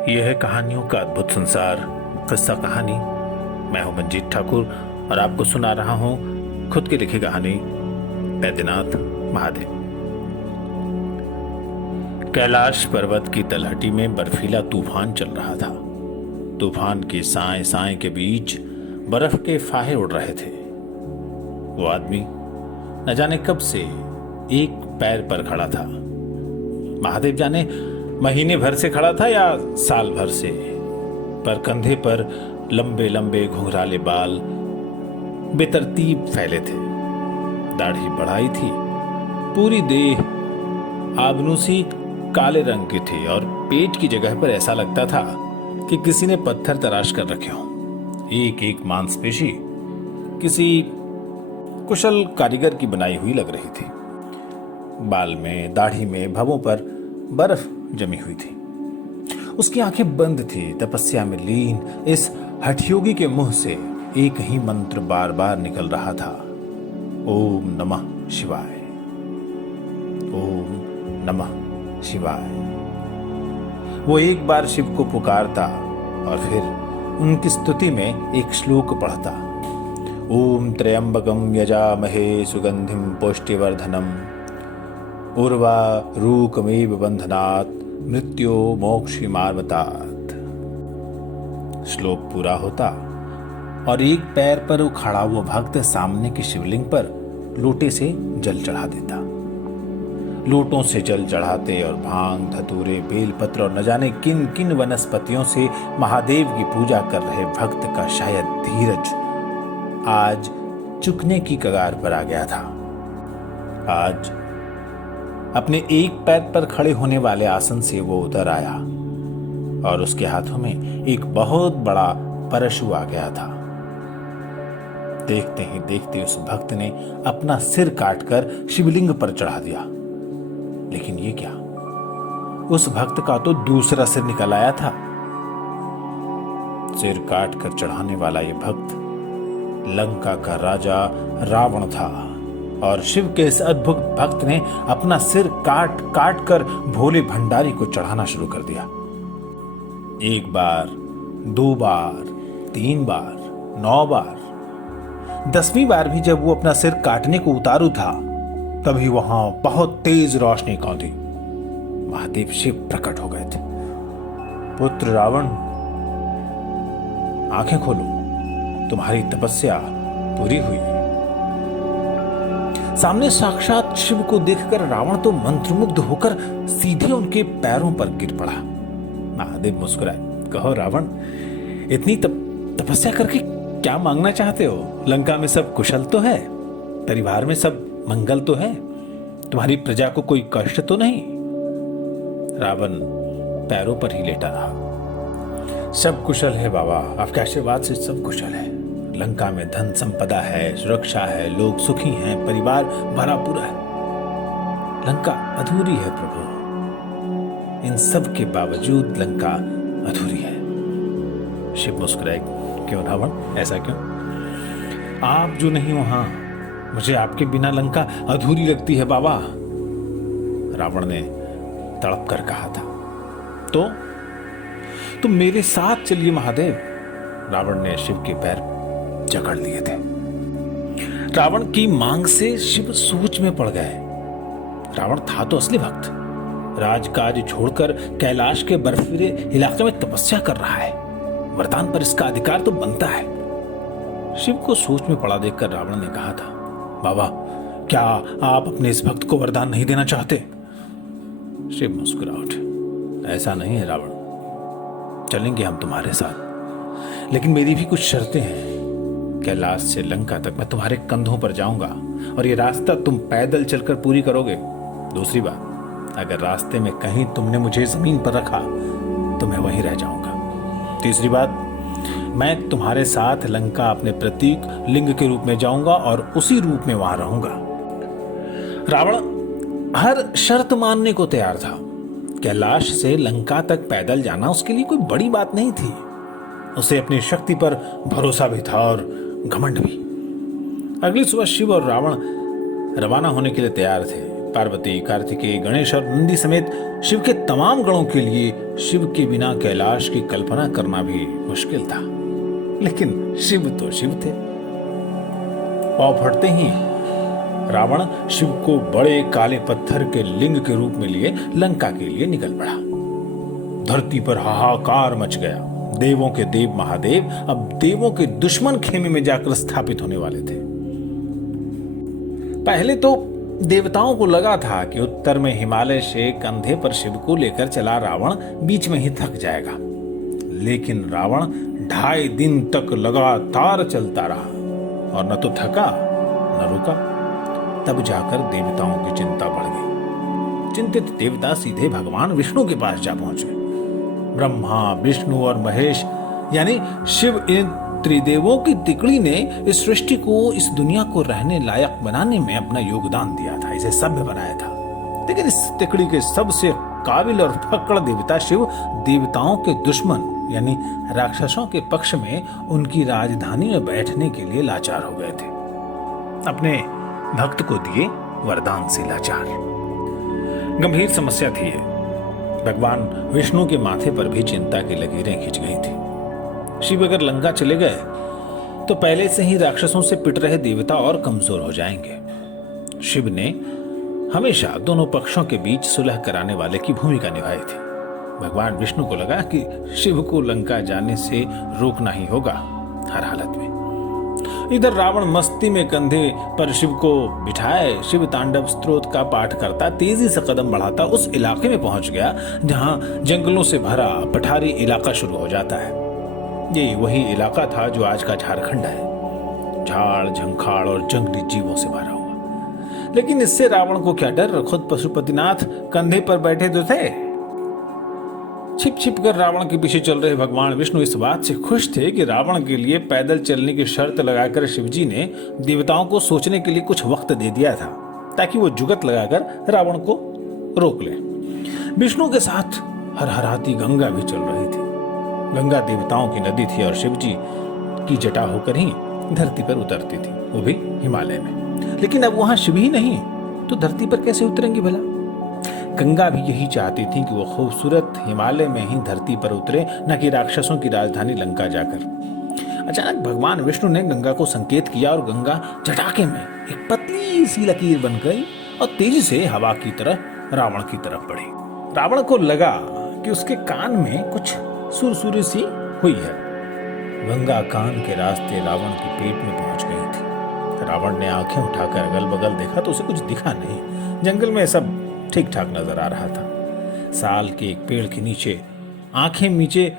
यह है कहानियों का अद्भुत संसार, किस्सा कहानी। मैं हूं मंजीत ठाकुर और आपको सुना रहा हूं खुद की लिखी कहानी बैद्यनाथ महादेव। कैलाश पर्वत की तलहटी में बर्फीला तूफान चल रहा था। तूफान की साए साए के बीच बर्फ के फाहे उड़ रहे थे। वो आदमी न जाने कब से एक पैर पर खड़ा था। महादेव जाने महीने भर से खड़ा था या साल भर से, पर कंधे पर लंबे लंबे घुंघराले बाल बेतरतीब फैले थे। दाढ़ी बढ़ाई थी। पूरी देह आबनूसी काले रंग की थी और पेट की जगह पर ऐसा लगता था कि किसी ने पत्थर तराश कर रखे हों। एक एक मांसपेशी किसी कुशल कारीगर की बनाई हुई लग रही थी। बाल में, दाढ़ी में, भवों पर बर्फ जमी हुई थी। उसकी आंखें बंद थी। तपस्या में लीन इस हठयोगी के मुंह से एक ही मंत्र बार बार निकल रहा था, ओम नमः शिवाय, ओम नमः शिवाय। वो एक बार शिव को पुकारता और फिर उनकी स्तुति में एक श्लोक पढ़ता, ओम त्र्यंबकम यजामहे सुगंधिम पुष्टिवर्धनम उर्वारुकमेव बंधनात् मृत्यो मोक्षमार्वतात्। श्लोक पूरा होता और एक पैर पर खड़ा हुआ भक्त सामने की शिवलिंग पर लोटे से जल चढ़ा देता। लोटों से जल चढ़ाते और भांग, धतूरे, बेलपत्र और न जाने किन किन वनस्पतियों से महादेव की पूजा कर रहे भक्त का शायद धीरज आज चुकने की कगार पर आ गया था। आज अपने एक पैर पर खड़े होने वाले आसन से वो उतर आया और उसके हाथों में एक बहुत बड़ा परशु आ गया था। देखते ही देखते उस भक्त ने अपना सिर काटकर शिवलिंग पर चढ़ा दिया। लेकिन ये क्या, उस भक्त का तो दूसरा सिर निकल आया था। सिर काटकर चढ़ाने वाला ये भक्त लंका का राजा रावण था और शिव के इस अद्भुत भक्त ने अपना सिर काट काट कर भोले भंडारी को चढ़ाना शुरू कर दिया। एक बार, दो बार, 3 बार, 9 बार, 10वीं बार भी जब वो अपना सिर काटने को उतारू था, तभी वहां बहुत तेज रोशनी कौंधी। महादेव शिव प्रकट हो गए थे। पुत्र रावण, आंखें खोलो, तुम्हारी तपस्या पूरी हुई। सामने साक्षात शिव को देखकर रावण तो मंत्रमुग्ध होकर सीधे उनके पैरों पर गिर पड़ा। महादेव मुस्कुराए, कहो रावण, इतनी तपस्या करके क्या मांगना चाहते हो? लंका में सब कुशल तो है, परिवार में सब मंगल तो है, तुम्हारी प्रजा को कोई कष्ट तो नहीं? रावण पैरों पर ही लेटा रहा। सब कुशल है बाबा, आपके आशीर्वाद से सब कुशल है। लंका में धन संपदा है, सुरक्षा है, लोग सुखी हैं, परिवार भरा पूरा है। लंका अधूरी है प्रभु, इन सब के बावजूद लंका अधूरी है। शिव मुस्कुराए, क्यों रावण, ऐसा क्यों? आप जो नहीं वहां, मुझे आपके बिना लंका अधूरी लगती है बाबा, रावण ने तड़प कर कहा था। तो तुम मेरे साथ चलिए महादेव। रावण ने शिव के पैर जकड़ लिए थे। रावण की मांग से शिव सोच में पड़ गए। रावण था तो असली भक्त, राजकाज छोड़कर कैलाश के बर्फीले इलाके में तपस्या कर रहा है। वरदान पर इसका अधिकार तो बनता है। शिव को सोच में पड़ा देखकर रावण ने कहा था, बाबा, क्या आप अपने इस भक्त को वरदान नहीं देना चाहते? शिव मुस्कुरा उठे, ऐसा नहीं है रावण, चलेंगे हम तुम्हारे साथ, लेकिन मेरी भी कुछ शर्तें हैं। कैलाश से लंका तक मैं तुम्हारे कंधों पर जाऊंगा और ये रास्ता तुम पैदल चलकर पूरी करोगे। दूसरी बात, अगर रास्ते में कहीं तुमने मुझे जमीन पर रखा तो मैं वहीं रह जाऊंगा। तीसरी बात, मैं तुम्हारे साथ लंका अपने प्रतीक लिंग के रूप में जाऊंगा और उसी रूप में वहां रहूंगा। रावण हर शर्त मानने को तैयार था। कैलाश से लंका तक पैदल जाना उसके लिए कोई बड़ी बात नहीं थी। उसे अपनी शक्ति पर भरोसा भी था और घमंड भी। अगली सुबह शिव और रावण रवाना होने के लिए तैयार थे। पार्वती, कार्तिकेय, गणेश और नंदी समेत शिव के तमाम गणों के लिए शिव के बिना कैलाश की कल्पना करना भी मुश्किल था। लेकिन शिव तो शिव थे। पांव फटते ही रावण शिव को बड़े काले पत्थर के लिंग के रूप में लिए लंका के लिए निकल पड़ा। धरती पर हाहाकार मच गया। देवों के देव महादेव अब देवों के दुश्मन खेमे में जाकर स्थापित होने वाले थे। पहले तो देवताओं को लगा था कि उत्तर में हिमालय से कंधे पर शिव को लेकर चला रावण बीच में ही थक जाएगा, लेकिन रावण 2.5 दिन तक लगातार चलता रहा और न तो थका न रुका। तब जाकर देवताओं की चिंता बढ़ गई। चिंतित देवता सीधे भगवान विष्णु के पास जा पहुंचे। ब्रह्मा, विष्णु और महेश यानी शिव, इन त्रिदेवों की तिकड़ी ने इस सृष्टि को, इस दुनिया को रहने लायक बनाने में अपना योगदान दिया था, इसे सभ्य बनाया था। लेकिन इस तिकड़ी के सबसे काबिल और फक्कड़ देवता शिव देवताओं के दुश्मन यानी राक्षसों के पक्ष में उनकी राजधानी में बैठने के लिए लाचार हो गए थे। अपने भक्त को दिए वरदान से लाचार। गंभीर समस्या थी ये। भगवान विष्णु के माथे पर भी चिंता की लकीरें खिंच गई थी। शिव अगर लंका चले गए तो पहले से ही राक्षसों से पिट रहे देवता और कमजोर हो जाएंगे। शिव ने हमेशा दोनों पक्षों के बीच सुलह कराने वाले की भूमिका निभाई थी। भगवान विष्णु को लगा कि शिव को लंका जाने से रोकना ही होगा हर हालत में। इधर रावण मस्ती में कंधे पर शिव को बिठाए शिव तांडव स्तोत्र का पाठ करता तेजी से कदम बढ़ाता उस इलाके में पहुंच गया जहां जंगलों से भरा पठारी इलाका शुरू हो जाता है। ये वही इलाका था जो आज का झारखंड है, झाड़ झंखाड़ और जंगली जीवों से भरा हुआ। लेकिन इससे रावण को क्या डर, खुद पशुपतिनाथ कंधे पर बैठे तो थे। छिप छिप कर रावण के पीछे चल रहे भगवान विष्णु इस बात से खुश थे कि रावण के लिए पैदल चलने की शर्त लगाकर शिवजी ने देवताओं को सोचने के लिए कुछ वक्त दे दिया था, ताकि वो जुगत लगाकर रावण को रोक ले। विष्णु के साथ हरहराती गंगा भी चल रही थी। गंगा देवताओं की नदी थी और शिवजी की जटा होकर ही धरती पर उतरती थी, वो भी हिमालय में। लेकिन अब वहां शिव ही नहीं तो धरती पर कैसे उतरेंगी भला? गंगा भी यही चाहती थी कि वो खूबसूरत हिमालय में ही धरती पर उतरे, न कि राक्षसों की राजधानी लंका जाकर। अचानक भगवान विष्णु ने गंगा को संकेत किया और गंगा झटाके में एक पतली सी लकीर बन गई और तेजी से हवा की तरह रावण की तरफ बढ़ी। रावण को लगा कि उसके कान में कुछ सुरसुरी सी हुई है। गंगा कान के रास्ते रावण के पेट में पहुंच गई थी। रावण ने आंखें उठाकर अगल बगल देखा तो उसे कुछ दिखा नहीं। जंगल में सब ठीक ठाक नजर आ रहा था। साल के एक पेड़ के नीचे आंखें नीचे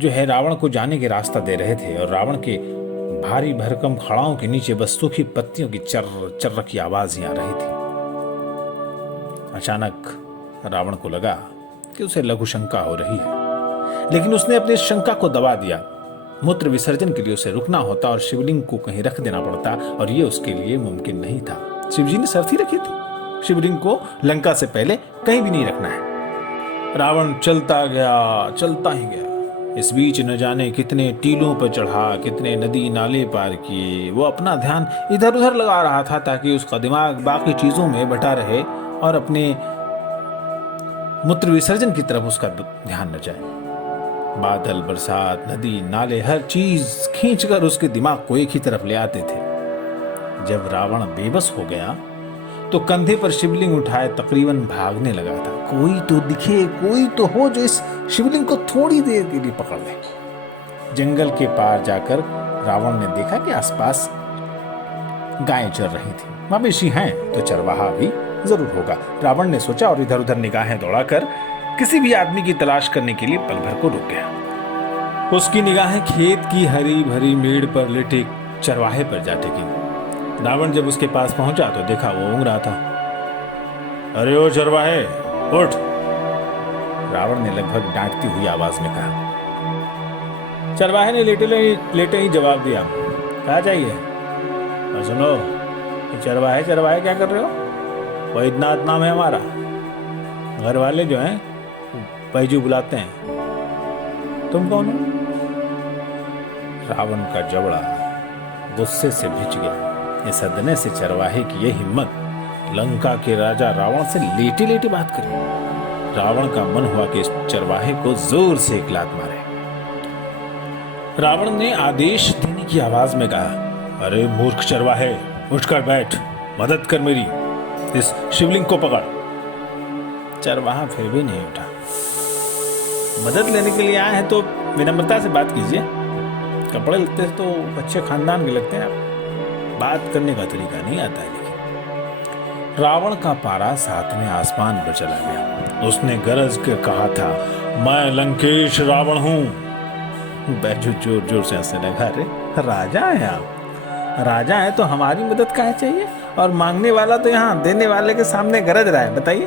जो है रावण को जाने के रास्ता दे रहे थे और रावण के भारी भरकम खड़ाओं के नीचे बस सूखी पत्तियों की चर्र चर्र की आवाज ही आ रही थी। अचानक रावण को लगा कि उसे लघु शंका हो रही है, लेकिन उसने अपनी शंका को दबा दिया। मूत्र विसर्जन के लिए उसे रुकना होता और शिवलिंग को कहीं रख देना पड़ता और यह उसके लिए मुमकिन नहीं था। शिवजी ने शर्त ही रखी थी, शिवलिंग को लंका से पहले कहीं भी नहीं रखना है। रावण चलता ही गया। इस बीच न जाने कितने टीलों पर चढ़ा, कितने नदी नाले पार किए। वो अपना ध्यान इधर उधर लगा रहा था ताकि उसका दिमाग बाकी चीजों में बटा रहे और अपने मूत्र विसर्जन की तरफ उसका ध्यान न जाए। बादल, बरसात, नदी, नाले, हर चीज खींचकर उसके दिमाग को एक ही तरफ ले आते थे। जब रावण बेबस हो गया तो कंधे पर शिवलिंग उठाए तकरीबन भागने लगा था। कोई तो दिखे, कोई तो हो जो इस शिवलिंग को थोड़ी देर के लिए पकड़ ले। जंगल के पार जाकर रावण ने देखा कि आसपास गायें चर रही थी। मवेशी हैं तो चरवाहा भी जरूर होगा, रावण ने सोचा और इधर उधर निगाहें दौड़ाकर किसी भी आदमी की तलाश करने के लिए पल भर को रुक गया। उसकी निगाहें खेत की हरी भरी मेड़ पर लेटे चरवाहे पर जा टिकी। रावण जब उसके पास पहुंचा तो देखा वो ऊँग रहा था। अरे ओ चरवाहे उठ, रावण ने लगभग डांटती हुई आवाज में कहा। चरवाहे ने लेटे ही जवाब दिया, कहा चाहिए? और सुनो, चरवाहे क्या कर रहे हो? वैद्यनाथ नाम है हमारा। घर वाले जो हैं बैजू बुलाते हैं। तुम कौन हो? रावण का जबड़ा गुस्से से भिज गया। इस सदने से चरवाहे की यह हिम्मत लंका के राजा रावण से लेटी लेटी बात करे। रावण का मन हुआ कि इस चरवाहे को जोर से एक लात मारे। रावण ने आदेश देने की आवाज में कहा, अरे मूर्ख चरवाहे, उठकर बैठ, मदद कर मेरी, इस शिवलिंग को पकड़। चरवाहा फिर भी नहीं उठा। मदद लेने के लिए आए हैं तो विनम्रता से बात कीजिए। कपड़े लगते तो अच्छे खानदान के लगते हैं, बात करने का तरीका नहीं आता है। लेकिन रावण का पारा सातवें आसमान पर चला गया। उसने गरज कर कहा था, मैं लंकेश रावण हूं। बैजू जोर जोर से हंसने लगा, अरे राजा है आप, राजा है तो हमारी मदद काहे चाहिए, और मांगने वाला तो यहाँ देने वाले के सामने गरज रहा है। बताइए,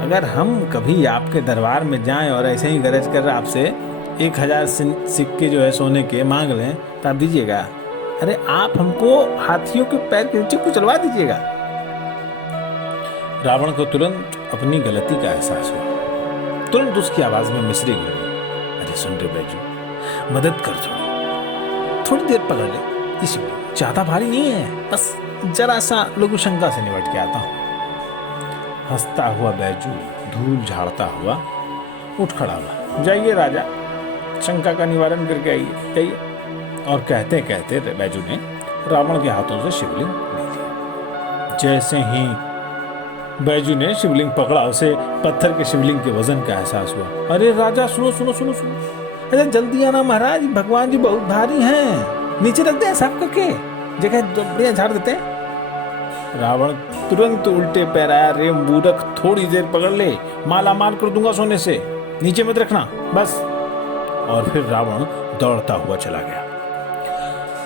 अगर हम कभी आपके दरबार में जाएं और ऐसे ही गरज कर आपसे 1000 सिक्के जो है सोने के मांग लें तो आप दीजिएगा? अरे आप हमको हाथियों के पैर के नीचे कुचलवा दीजिएगा। रावण को तुरंत अपनी गलती का एहसास हुआ। तुरंत उसकी आवाज में मिसरी गिर गई, अरे सुन रे बैजू, मदद कर, थोड़ी देर पकड़ ले, इस ज्यादा भारी नहीं है, बस जरा सा लघु शंका से निपट के आता हूं। हंसता हुआ बैजू धूल झाड़ता हुआ उठ खड़ा हुआ। जाइए राजा, शंका का निवारण करके आइए, जाइए। और कहते कहते बैजू ने रावण के हाथों से शिवलिंग ले लिया। जैसे ही बैजू ने शिवलिंग पकड़ा, उसे पत्थर के शिवलिंग के वजन का एहसास हुआ। अरे राजा, सुनो सुनो सुनो सुनो, अरे जल्दी आना महाराज, भगवान जी बहुत भारी हैं, नीचे रख दे साफ करके, जगह बढ़िया झाड़ देते हैं। रावण तुरंत उल्टे पैर आया, रे मूर्ख, थोड़ी देर पकड़ ले, माला मार कर दूंगा सोने से, नीचे मत रखना बस। और फिर रावण दौड़ता हुआ चला गया।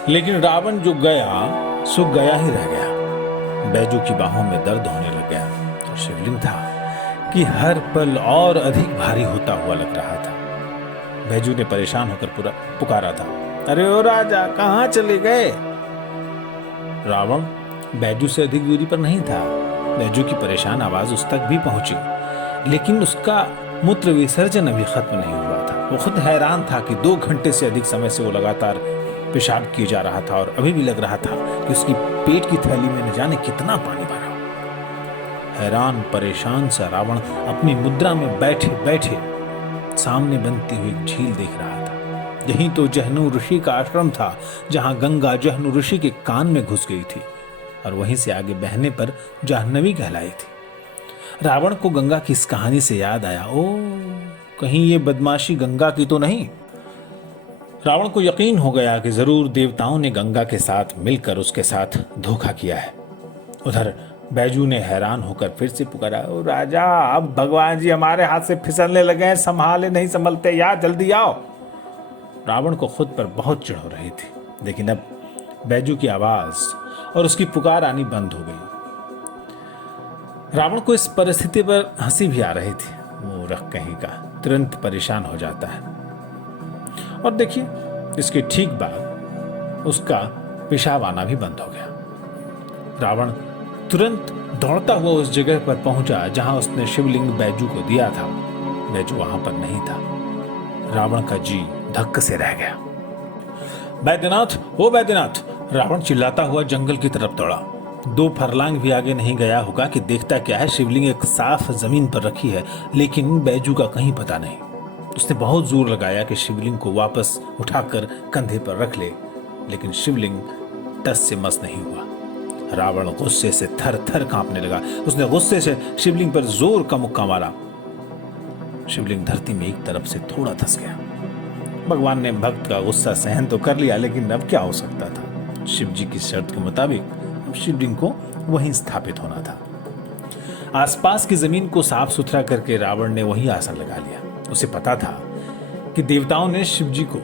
लेकिन रावण जो गया सो गया ही रह गया। बैजू की बाहों में दर्द होने लग गया और शिवलिंग था कि हर पल और अधिक भारी होता हुआ लग रहा था। बैजू ने परेशान होकर पूरा पुकारा था, अरे ओ राजा, कहाँ चले गए? रावण बैजू से अधिक दूरी पर नहीं था। बैजू की परेशान आवाज उस तक भी पहुंची, लेकिन उसका मूत्र विसर्जन अभी खत्म नहीं हुआ था। वो खुद हैरान था कि 2 घंटे से अधिक समय से वो लगातार पेशाब किए जा रहा था और अभी भी लग रहा था कि उसकी पेट की थैली में न जाने कितना पानी भरा। हैरान परेशान सा रावण अपनी मुद्रा में बैठे बैठे सामने बनती हुई झील देख रहा था। यही तो जहनु ऋषि का आश्रम था, जहां गंगा जहनु ऋषि के कान में घुस गई थी और वहीं से आगे बहने पर जाह्नवी कहलाई थी। रावण को गंगा की इस कहानी से याद आया, ओ कहीं ये बदमाशी गंगा की तो नहीं। रावण को यकीन हो गया कि जरूर देवताओं ने गंगा के साथ मिलकर उसके साथ धोखा किया है। उधर बैजू ने हैरान होकर फिर से पुकारा, ओ राजा, अब भगवान जी हमारे हाथ से फिसलने लगे हैं, संभाले नहीं संभलते, यार जल्दी आओ। रावण को खुद पर बहुत चिढ़ हो रही थी, लेकिन अब बैजू की आवाज और उसकी पुकार आनी बंद हो गई। रावण को इस परिस्थिति पर हंसी भी आ रही थी। मूर्ख कहीं का, तुरंत परेशान हो जाता है। और देखिए, इसके ठीक बाद उसका पेशाब आना भी बंद हो गया। रावण तुरंत दौड़ता हुआ उस जगह पर पहुंचा जहां उसने शिवलिंग बैजू को दिया था। बैजू वहां पर नहीं था। रावण का जी धक्क से रह गया। बैद्यनाथ, ओ बैद्यनाथ! रावण चिल्लाता हुआ जंगल की तरफ दौड़ा। 2 फरलांग भी आगे नहीं गया होगा कि देखता क्या है, शिवलिंग एक साफ जमीन पर रखी है, लेकिन बैजू का कहीं पता नहीं। उसने बहुत जोर लगाया कि शिवलिंग को वापस उठाकर कंधे पर रख ले, लेकिन शिवलिंग टस से मस नहीं हुआ। रावण गुस्से से थर थर कांपने लगा। उसने गुस्से से शिवलिंग पर जोर का मुक्का मारा। शिवलिंग धरती में एक तरफ से थोड़ा धंस गया। भगवान ने भक्त का गुस्सा सहन तो कर लिया, लेकिन अब क्या हो सकता था। शिव जी की शर्त के मुताबिक शिवलिंग को वहीं स्थापित होना था। आसपास की जमीन को साफ सुथरा करके रावण ने वहीं आसन लगा लिया। उसे पता था कि देवताओं ने शिव जी को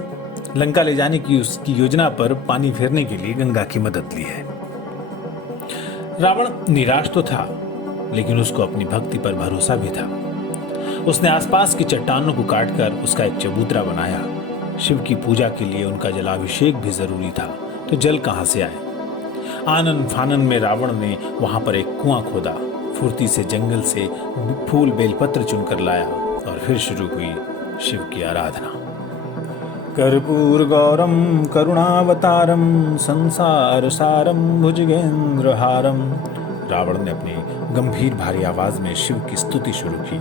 लंका ले जाने की उसकी योजना पर पानी फेरने के लिए गंगा की मदद ली है। रावण निराश तो था, लेकिन उसको अपनी भक्ति पर भरोसा भी था। उसने आसपास की चट्टानों को काटकर उसका एक चबूतरा बनाया। शिव की पूजा के लिए उनका जलाभिषेक भी जरूरी था, तो जल कहां से आए। आनन फानन में रावण ने वहां पर एक कुआं खोदा, फुर्ती से जंगल से फूल बेलपत्र चुनकर लाया और फिर शुरू हुई शिव की आराधना। कर्पूर गौरम करुणावतारम संसार सारम भुजगेंद्र हारम रावण ने अपनी गंभीर भारी आवाज में शिव की स्तुति शुरू की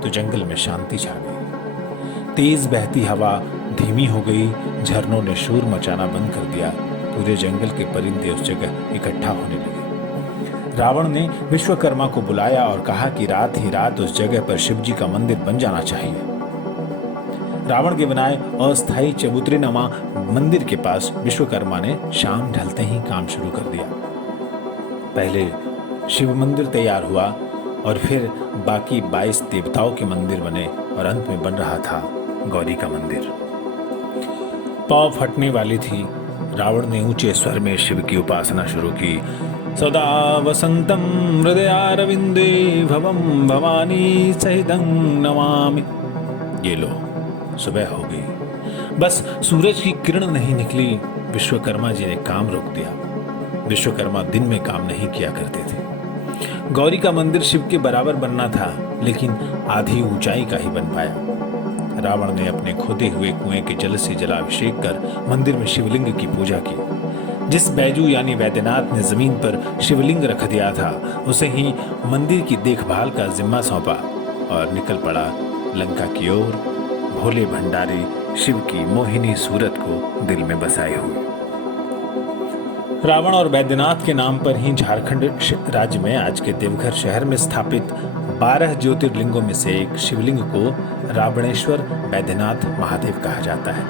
तो जंगल में शांति छा गई। तेज बहती हवा धीमी हो गई, झरनों ने शोर मचाना बंद कर दिया। पूरे जंगल के परिंदे उस जगह इकट्ठा होने लगे। रावण ने विश्वकर्मा को बुलाया और कहा कि रात ही रात उस जगह पर शिवजी का मंदिर बन जाना चाहिए। रावण के बनाए अस्थायी चबूतरीनुमा मंदिर के पास विश्वकर्मा ने शाम ढलते ही काम शुरू कर दिया। पहले शिव मंदिर तैयार हुआ और फिर बाकी 22 देवताओं के मंदिर बने और अंत में बन रहा था गौरी का मंदिर। पांव फटने वाली थी। रावण ने ऊंचे स्वर में शिव की उपासना शुरू की। सदा वसंतम हृदयारविंदे भवम भवानी सहितं नमामि। ये लो, सुबह हो गई, बस सूरज की किरण नहीं निकली। विश्वकर्मा जी ने काम रोक दिया। विश्वकर्मा दिन में काम नहीं किया करते थे। गौरी का मंदिर शिव के बराबर बनना था, लेकिन आधी ऊंचाई का ही बन पाया। रावण ने अपने खोदे हुए कुएं के जल से जलाभिषेक कर मंदिर में शिवलिंग की पूजा की। जिस बैजू यानी वैद्यनाथ ने जमीन पर शिवलिंग रख दिया था, उसे ही मंदिर की देखभाल का जिम्मा सौंपा और निकल पड़ा लंका की ओर, भोले भंडारी शिव की मोहिनी सूरत को दिल में बसाए हुए। रावण और वैद्यनाथ के नाम पर ही झारखंड राज्य में आज के देवघर शहर में स्थापित 12 ज्योतिर्लिंगों में से एक शिवलिंग को रावणेश्वर वैद्यनाथ महादेव कहा जाता है।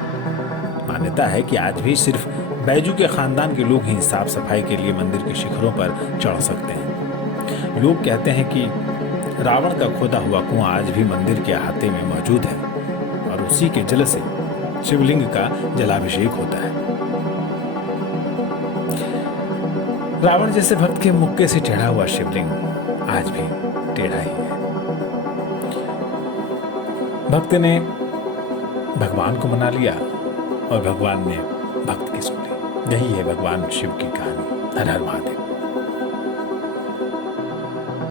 मान्यता है कि आज भी सिर्फ बैजू के खानदान के लोग ही साफ सफाई के लिए मंदिर के शिखरों पर चढ़ सकते हैं। लोग कहते हैं कि रावण का खोदा हुआ कुआं आज भी मंदिर के अहाते में मौजूद है और उसी के जल से शिवलिंग का जलाभिषेक होता है। रावण जैसे भक्त के मुक्के से टेढ़ा हुआ शिवलिंग आज भी टेढ़ा ही है। भक्त ने भगवान को मना लिया और भगवान ने भक्त की सुनी। यही है भगवान शिव की कहानी। हर हर महादेव।